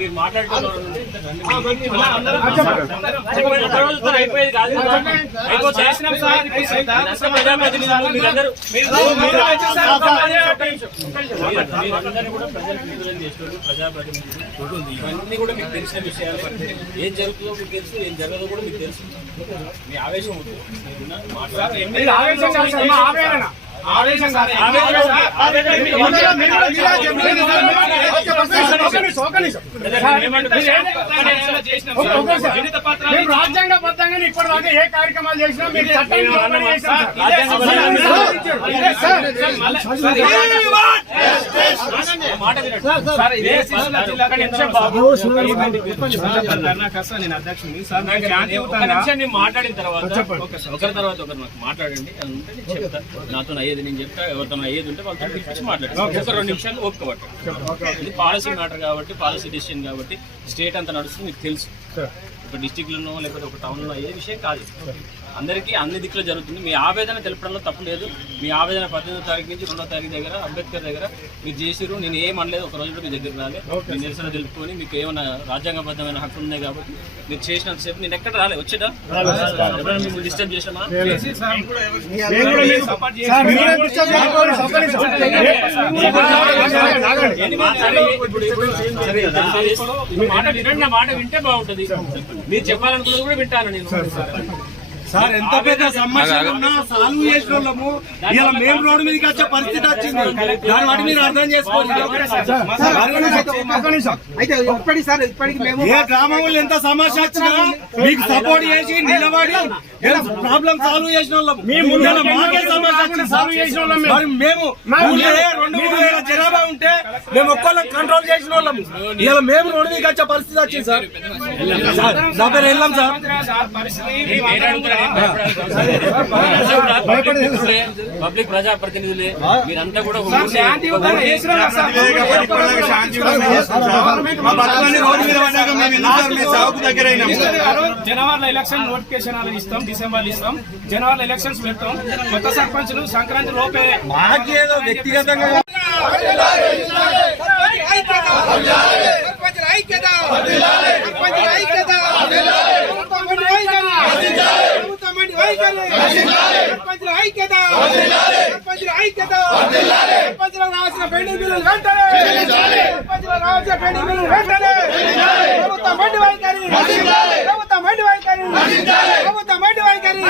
మీరు అయిపోయేది కాదు. మీరందరూ కూడా ప్రజాప్రతినిధులను చేసుకోండి, ప్రజాప్రతినిధులు ఇవన్నీ కూడా మీకు తెలిసిన విషయాలు. ఏం జరుగుతుందో మీకు తెలుసు, ఏం జరగదో కూడా మీకు తెలుసు. మీ ఆవేశం ఉంటుంది. రాజ్యాంగబద్ధంగా ఇప్పటిదాకా ఏ కార్యక్రమాలు చేసినా మీరు మాట్లాడిన తర్వాత ఒకరి తర్వాత ఒకరు నాకు మాట్లాడండి అని ఉంటే నేను చెప్తాను. నాతో అయ్యేది నేను చెప్తా, ఎవరితో అయ్యేది ఉంటే వాళ్ళతో పిలిపించి మాట్లాడతాను. ఒక 2 నిమిషాలు ఒప్పుకోబట్టాను. ఇది పాలసీ మ్యాటర్ కాబట్టి, పాలసీ డిసిషన్ కాబట్టి స్టేట్ అంతా నడుస్తుంది మీకు తెలుసు. ఒక డిస్టిక్లోనో లేకపోతే ఒక టౌన్లో అయ్యే విషయం కాదు. అందరికీ అన్ని దిక్కులు జరుగుతుంది. మీ ఆవేదన తెలపడంలో తప్పు లేదు. మీ ఆవేదన 18వ తారీఖు నుంచి 2వ తారీఖు దగ్గర అంబేద్కర్ దగ్గర మీరు చేసిరు. నేను ఏమనలేదు, ఒక రోజు కూడా మీ దగ్గర రాలే. మీ నిరసన తెలుపుకొని మీకు ఏమైనా రాజ్యాంగబద్ధమైన హక్కులు ఉన్నాయి కాబట్టి మీరు చేసినంతసేపు నేను ఎక్కడ రాలే. వచ్చేదా ఎవరైనా మిమ్మల్ని డిస్టర్బ్ చేసామా? మాట వినండి, నా మాట వింటే బాగుంటుంది. మీరు చెప్పాలనుకున్నది కూడా వింటాను నేను. సార్ ఎంత పెద్ద సమస్య ఉన్నా సాల్వ్ చేసిన వాళ్ళము ఇలా మెయిన్ రోడ్డు మీదకి వచ్చే పరిస్థితి వచ్చింది. దాని వాటి మీరు అర్థం చేసుకోండి. ఏ గ్రామంలో ఎంత సమస్య వచ్చినా మీకు సపోర్ట్ చేసి నిలబడి ప్రాబ్లం సాల్వ్ చేసిన వాళ్ళము. మాకే సమస్య వచ్చింది సాల్వ్ చేసిన వాళ్ళం. మేము 2-3 జనాభా ఉంటే మేము ఒక్కళ్ళం కంట్రోల్ చేసిన వాళ్ళము. ఇలా మేము రోడ్డు మీదకి వచ్చే పరిస్థితి వచ్చింది సార్. నా పేరు వెళ్ళాం సార్. పబ్లిక్ ప్రజాప్రతినిధులే మీరంతా కూడా. జనవరిలో ఎలక్షన్ నోటిఫికేషన్ ఇస్తాం, డిసెంబర్ ఇస్తాం. జనవరిలో ఎలక్షన్స్ పెడతాం. కొత్త సర్పంచులు సంక్రాంతి లోపే మాకేదో వ్యక్తిగతంగా రాసిన పెండింగ్ బిల్లులు వెంటనే రాసిన పెండింగ్ బిల్లులు వెంటనే ప్రభుత్వం మండి వైఖరి, ప్రభుత్వం మండి వైఖరి, ప్రభుత్వం మండి వైఖరి.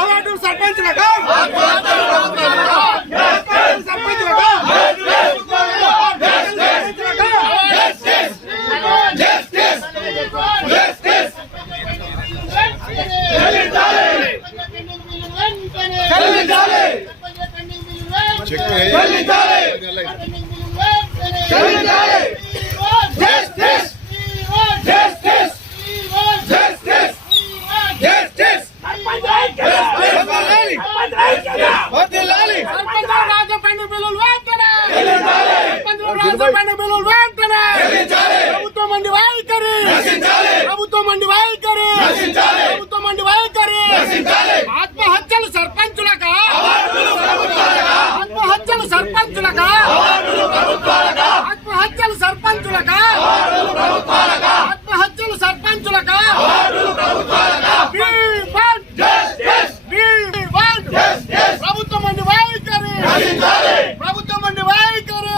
అవార్డులు సర్పంచులకు, సర్పంచులకు ప్రభుత్వం మండి వైఖరి, ప్రభుత్వం మండి వైఖరి, ప్రభుత్వం మండి వైఖరి. ఆత్మహత్యలు సర్పంచులకా, ఆత్మహత్యలు సర్పంచులకా, ఆత్మహత్యలు సర్పంచులకా, ఆత్మహత్యలు సర్పంచులకా. ప్రభుత్వం మండి వైఖరి, ప్రభుత్వం మండి వైఖరి.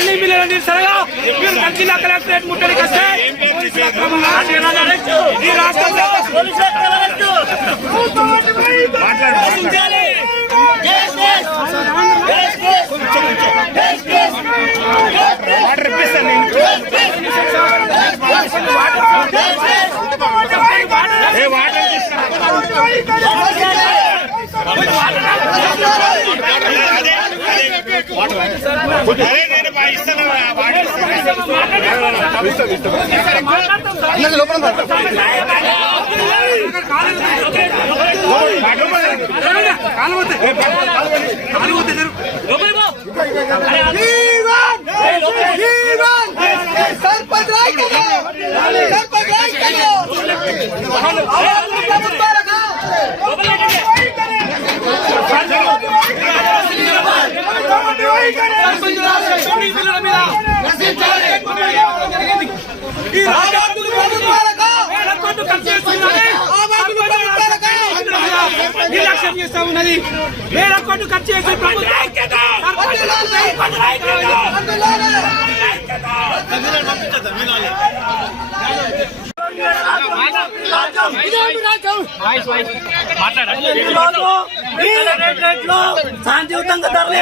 పెండింగ్ బిల్లుల నిరసనగా మీరు జిల్లా కలెక్టరేట్ ముట్టడికి వస్తే పోలీసుల అక్రమంగా ఈ రాష్ట్రంలో నిర్లక్ష్యం చేస్తా ఉన్నది. వేల కోట్లు ఖర్చు చేసే శాంతియుతంగా ధరలు